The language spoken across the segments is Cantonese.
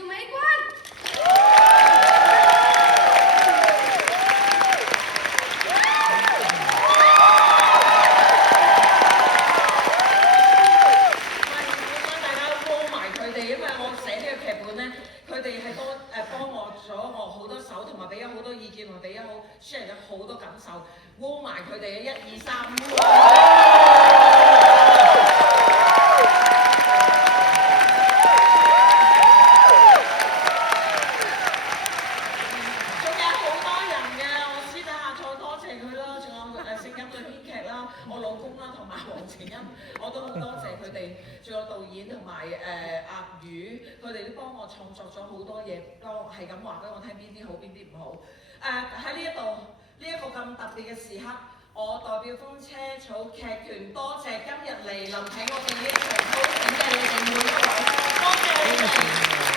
邵美君。share 咗好多感受，污埋佢哋嘅1、2、3。仲有好多人嘅，我私底下再多謝佢啦，仲有聲音嘅編劇啦，我老公啦，同埋黃晴欣，我都好多謝佢哋，仲有導演同埋阿宇，佢哋都幫我創作咗好多嘢，都係咁話俾我聽邊啲好，邊啲唔好。喺呢一度呢一個咁特別嘅時刻，我代表風車草劇團多謝今日嚟臨睇我哋呢一場操演嘅你哋每一位，多謝你哋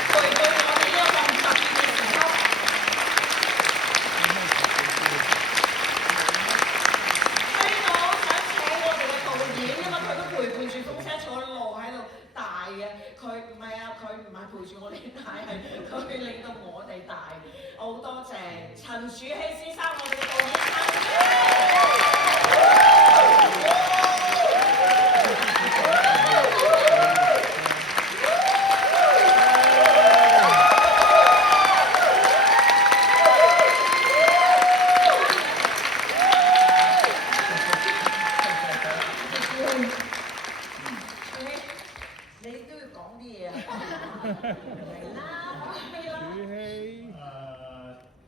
陪伴我哋呢個咁特別嘅時刻。喺度想請我哋嘅導演，因為佢都陪伴住風車草一路喺度大嘅，佢唔係啊，佢唔係陪住我哋大，係佢令到我哋大。好多謝陳曙曦先生，我哋嘅導演陳曙曦。你都要講啲嘢啊！嚟啦，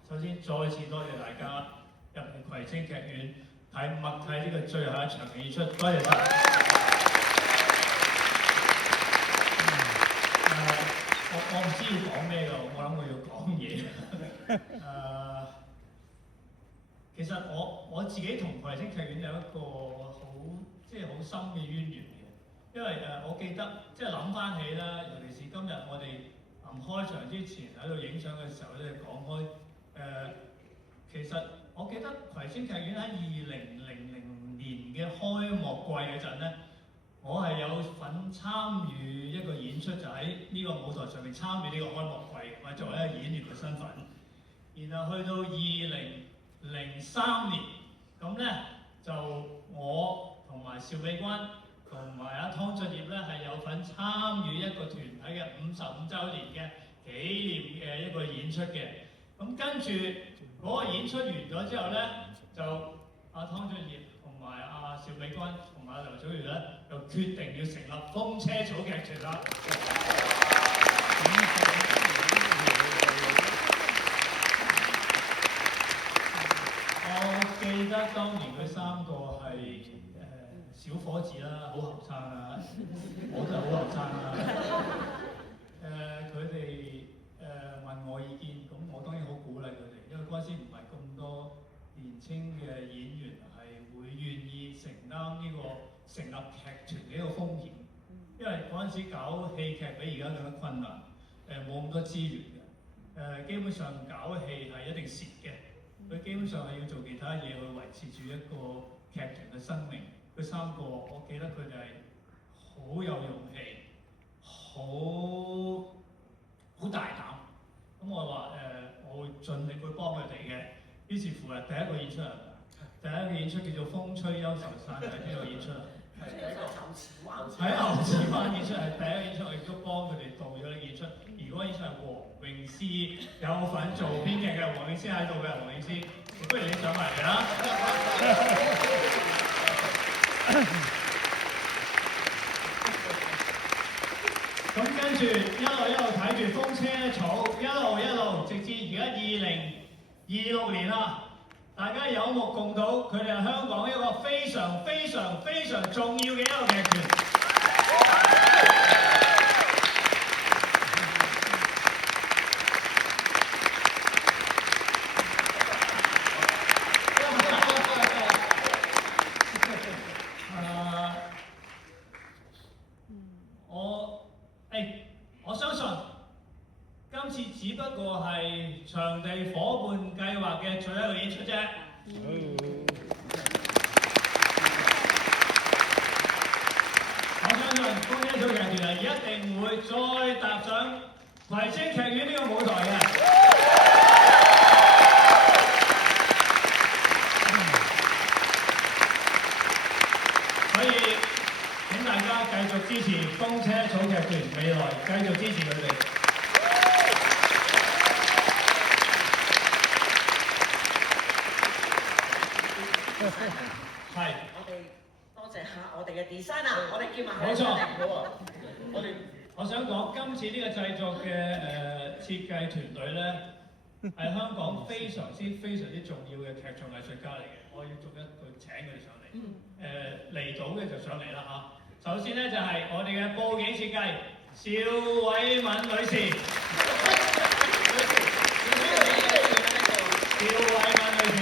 首先再次多謝大家入嚟葵青劇院睇默契呢個最後一場嘅演出，多謝晒。我唔知要講咩㗎，我諗我要講嘢。其實我自己同葵青劇院有一個好深嘅淵源嘅，因為我記得諗翻起啦，尤其是今日我哋臨開場之前喺度影相嘅時候咧，講開。其實我記得葵青劇院喺2000年嘅開幕季嗰陣咧，我係有份參與一個演出，就喺呢個舞台上面參與呢個開幕季，我係作為一個演員嘅身份。然後去到2003年，咁咧就我同埋邵美君同埋阿湯俊業咧係有份參與一個團體嘅55週年嘅紀念嘅一個演出嘅。咁跟住嗰個演出完咗之後咧，就阿湯俊業同埋阿邵美君同埋阿劉祖兒咧，就決定要成立風車草劇團啦。我記得當年佢3個係小伙子啦，好後生啦，我都係好後生啦。佢哋問我意見，咁我當然好鼓勵佢哋，因為嗰陣時唔係咁多年青嘅演員係會願意承擔呢個成立劇團嘅一個風險，因為嗰陣時搞戲劇比而家更加困難，冇咁多資源嘅，基本上搞戲係一定蝕嘅，佢基本上係要做其他嘢去維持住一個劇團嘅生命。佢3個，我記得佢哋係好有勇氣，好大膽。咁我話我會盡力去幫佢哋嘅。於是乎第一個演出叫做風吹憂愁散，係邊個演出啊？係第一個牛池灣演出，係第一個演出，我亦都幫佢哋導咗啲演出。而嗰個演出係黃詠詩有份做編劇嘅，黃詠詩喺度嘅，黃詠詩，不如你上嚟啦。咁跟住一路睇住風車草，一路直至而家2026年啦，大家有目共睹，佢哋係香港一個非常重要嘅一個劇團。我相信今次只不過係場地夥伴計劃嘅最後一個演出啫。我相信風車草劇團係一定會再踏上葵青劇院呢個舞台嘅。所以請大家繼續支持風車草劇團，未來繼續支持佢哋。係。我哋多謝下我哋嘅 designer，我哋叫埋佢冇錯，上嚟。好啊！我想講今次呢個製作嘅設計團隊咧，係香港非常之重要嘅劇場藝術家嚟嘅。我要逐一去請佢哋上嚟。嚟到嘅就上嚟啦嚇。首先咧就係我哋嘅佈景設計邵偉敏女士。邵偉敏女士。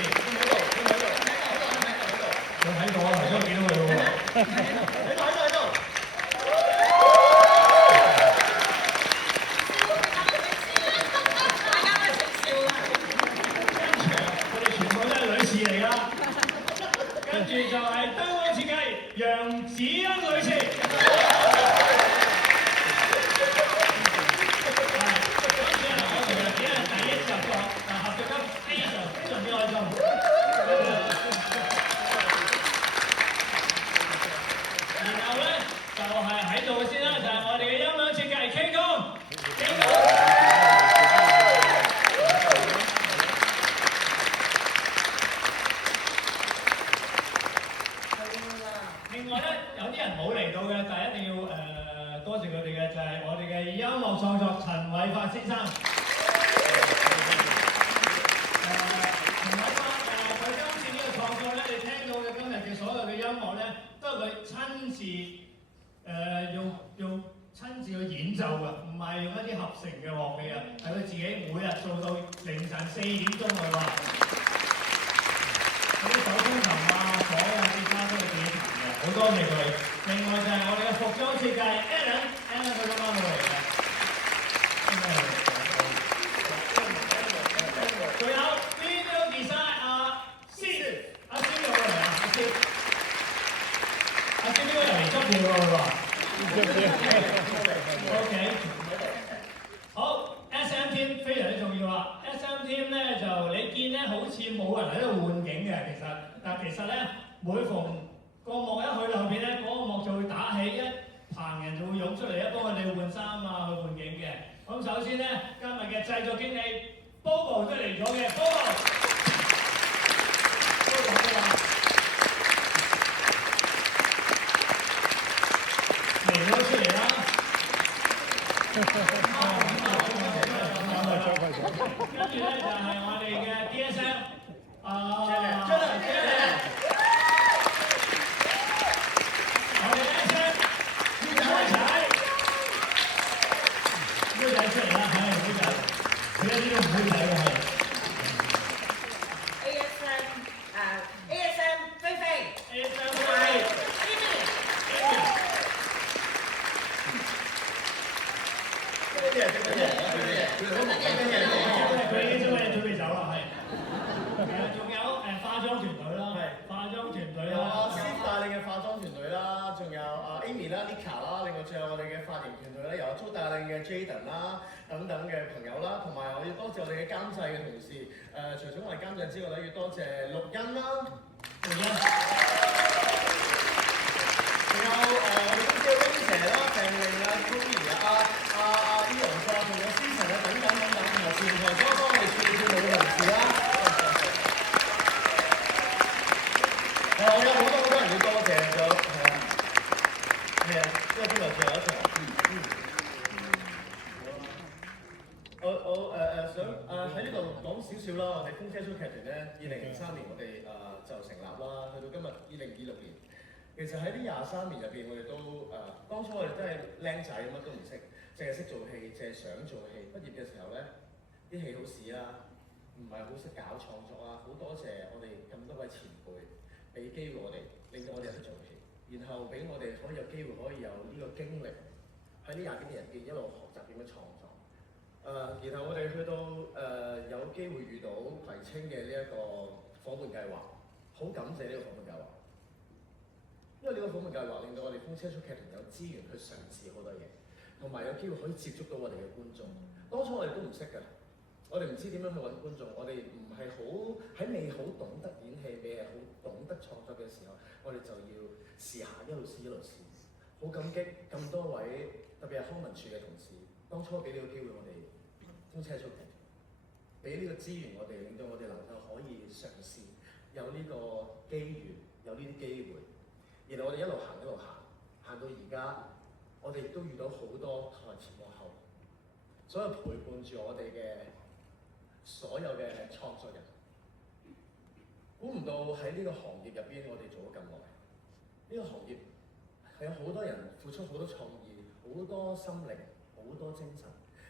我睇到啊，頭先見到佢喎。喺度。跟住就係燈光設計楊子欣女士，跟住我同楊子欣第一次合作，合作得非常之開心。然後咧就係喺度先啦，就係我哋嘅音響設計 K 公。另外咧，有啲人冇嚟到嘅，但係一定要多謝佢哋嘅，就係我哋嘅音樂創作陳偉發先生。陳偉發佢今次呢個創作咧，你聽到嘅今日嘅所有嘅音樂咧，都係佢親自用親自去演奏嘅，唔係用一啲合成嘅樂器啊，係佢自己每日做到凌晨4點鐘去話。嗰啲手風琴啊、火啊、吉他都係自己彈嘅，好多謝佢。另外就係我哋嘅服裝設計 Alan 佢今晚會嚟嘅。仲有 video design 阿蕭有冇嚟啊？阿蕭應該嚟執票㗎喎。OK。好 ，SM team 非常之重要啦。SM team 咧就你見咧好似冇人喺度換景嘅，但其實咧每逢個幕一去後邊咧，嗰個幕就會打起，一棚人就會湧出嚟，幫佢哋換衫啊，去換景嘅。咁首先咧，今日嘅製作經理 Bobo 都嚟咗嘅 ，Bobo 嚟咗出嚟啦。跟住咧就係我哋嘅 DSM， 我哋 SM 妹仔出嚟啦，係妹仔，佢一啲都唔妹仔嘅係。ASM 菲菲同埋 Amy。佢已經準備走啦，係。仲有化妝團隊啦，化妝團隊啦。先帶領嘅化妝團隊啦，仲有Amy 啦、Nika 啦，另外仲有我哋嘅髮型團隊啦，由阿蘇帶領嘅 Jaden 啦等等嘅朋友啦，同埋我要多謝我哋嘅監製嘅同事。除咗我哋監製之外咧，要多謝陸欣啦，仲有我哋公司嘅 Wing 姐啦、鄭穎啊、Kobe 啊、Eon 仲有思晨啊等等，同埋前台所有幫我哋跳舞嘅同事啦。我有好多人要多謝咗，係啊，因為今日最後一場。我想喺呢度講少少啦，我哋風車草劇團咧，2003年我哋就成立啦，去到今日2026年。其實喺呢23年入邊，我哋都當初我哋真係僆仔，乜都唔識，淨係識做戲，淨係想做戲。畢業嘅時候咧，啲戲好屎啦，唔係好識搞創作啦。好多謝我哋咁多位前輩，俾機會我哋，令到我哋有得做戲，然後俾我哋可以有機會可以有呢個經歷，喺呢20幾年入邊一路學習點樣創作。然後我哋去到有機會遇到葵青嘅呢一個夥伴計劃，好感謝呢個夥伴計劃，因為呢個夥伴計劃令到我哋風車草劇團有資源去嘗試好多嘢。同埋有機會可以接觸到我哋嘅觀眾。當初我哋都唔識㗎，我哋唔知點樣去揾觀眾，我哋唔係好喺未好懂得演戲，未係好懂得創作嘅時候，我哋就要試下，一路試一路試。好感激咁多位，特別係康文署嘅同事，當初俾呢個機會我哋風車速劇團，俾呢個資源我哋，令到我哋能夠可以嘗試有呢個機緣，有呢啲機會。然後我哋一路行一路行到而家，我哋亦都遇到好多台前幕後，所有陪伴住我哋嘅所有嘅創作人。估唔到喺呢個行業入邊，我哋做咗咁耐。呢個行業係有好多人付出好多創意、好多心靈、好多精神，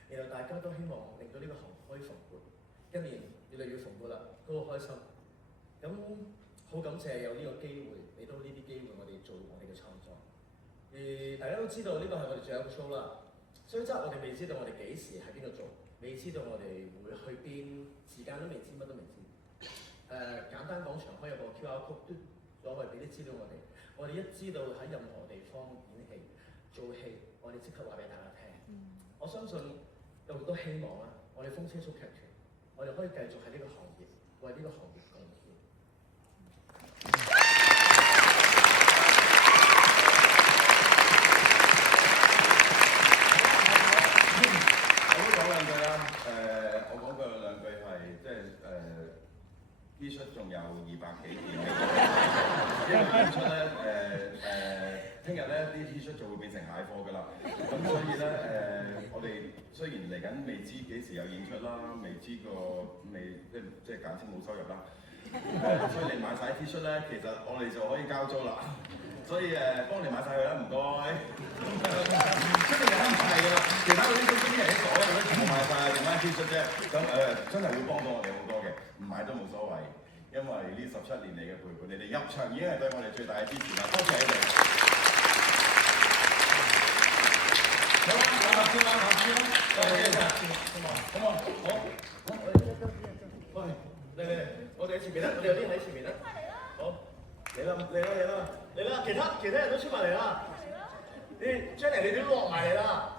然後大家都希望令到呢個行業可以蓬勃。一年越嚟越蓬勃啦，都好開心。咁好感謝有呢個機會，俾到呢啲機會我哋做我哋嘅創作。而大家都知道呢個係我哋最後一個 show 啦，雖則我哋未知道我哋幾時喺邊度做，未知道我哋會去邊，時間都未知，乜都未知。簡單講，場開有個 QR code 都攞嚟俾啲資料我哋。我哋一知道喺任何地方演戲、做戲，我哋即刻話俾大家聽。我相信有好多希望啦，我哋風車速劇團，我哋可以繼續喺呢個行業為呢個行業貢獻。我都講兩句啦。我講過兩句係即係T-shirt 仲有200幾件嘅，因為演出咧聽日咧啲 T-shirt 就會變成蟹貨㗎啦。咁所以咧我哋雖然嚟緊未知幾時有演出啦，未知即係簡稱冇收入啦。所以你買晒 T-shirt 咧，其實我哋就可以交租啦。所以幫你買晒佢啦，唔該。出嚟有唔係㗎啦，其他嗰啲公司啲人所有都全部買晒，剩翻 T-shirt 啫。咁真係會幫到我哋好多嘅，唔買都冇所謂，因為呢17年嚟嘅陪伴，你哋入場已經係對我哋最大嘅支持啦，多謝你哋。好啦，下次啦，多謝晒，好，喂，嚟，我哋喺前面啦，我哋有啲喺前面啦。好，嚟啦，其他人都出埋嚟啦。你將嚟你都落埋嚟啦。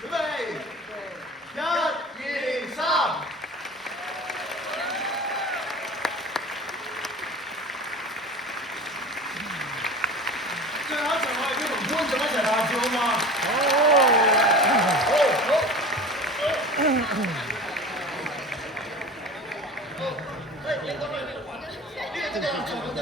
準備，1、2、3。最後一場我哋要同觀眾一齊大笑好嘛？好。